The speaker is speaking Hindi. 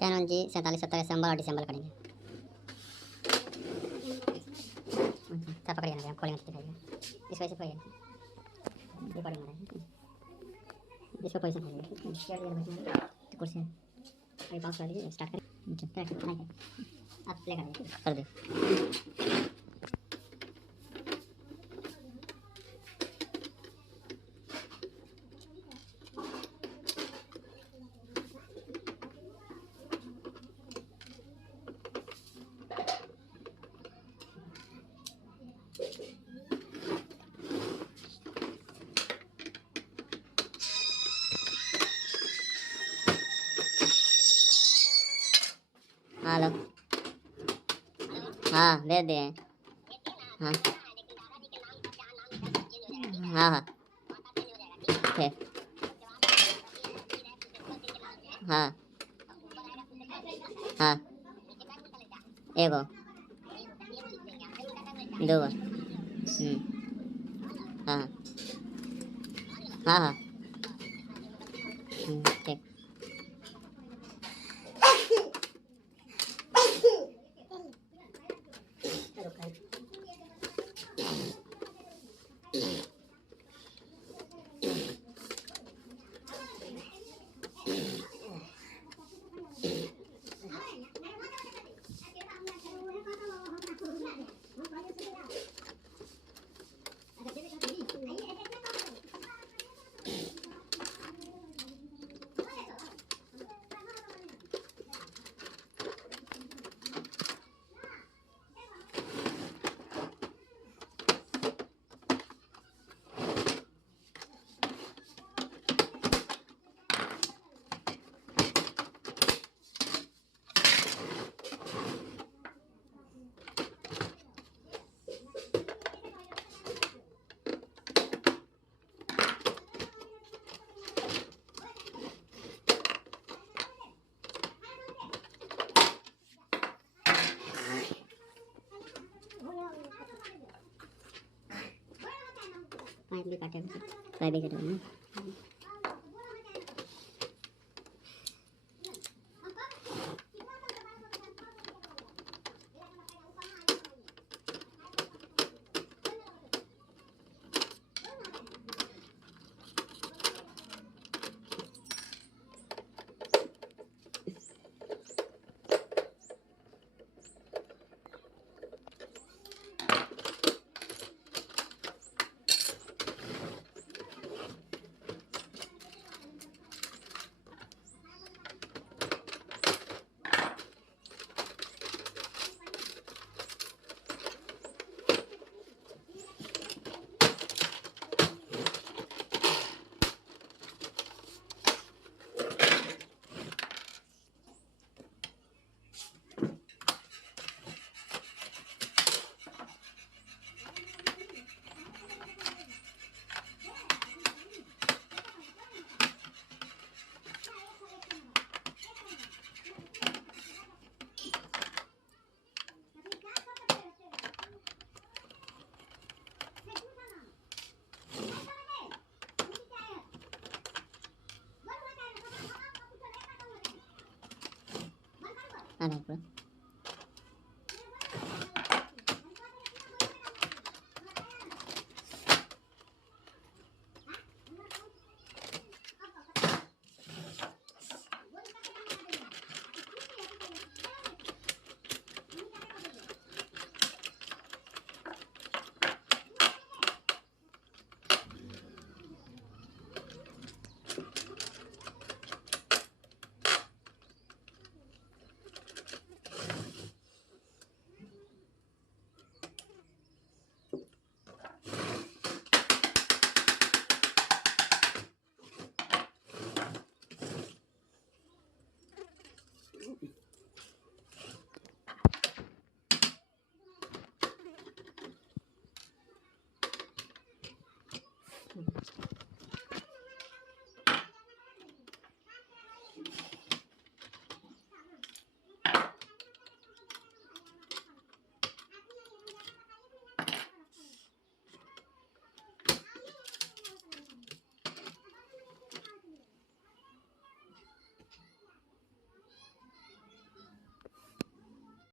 कैनन G4770 असेंबल और डिसेंबल करेंगे। अच्छा पकड़िए ना, हम खोलेंगे तो दिखाइएगा। इस वजह से खोलिए, रिकॉर्डिंग हो रहा है। इसको पोजीशन खोलिए, तो कुर्सी अभी पास कर दीजिए, स्टार्ट करें। जब तक आप प्ले कर दे। हेलो, हाँ भेज दिए। हाँ हाँ हाँ ठीक। हाँ हाँ एगो दूगो हाँ हाँ हाँ ठीक। पाइप भी काटे, पाइप भी काटे ना। हाँ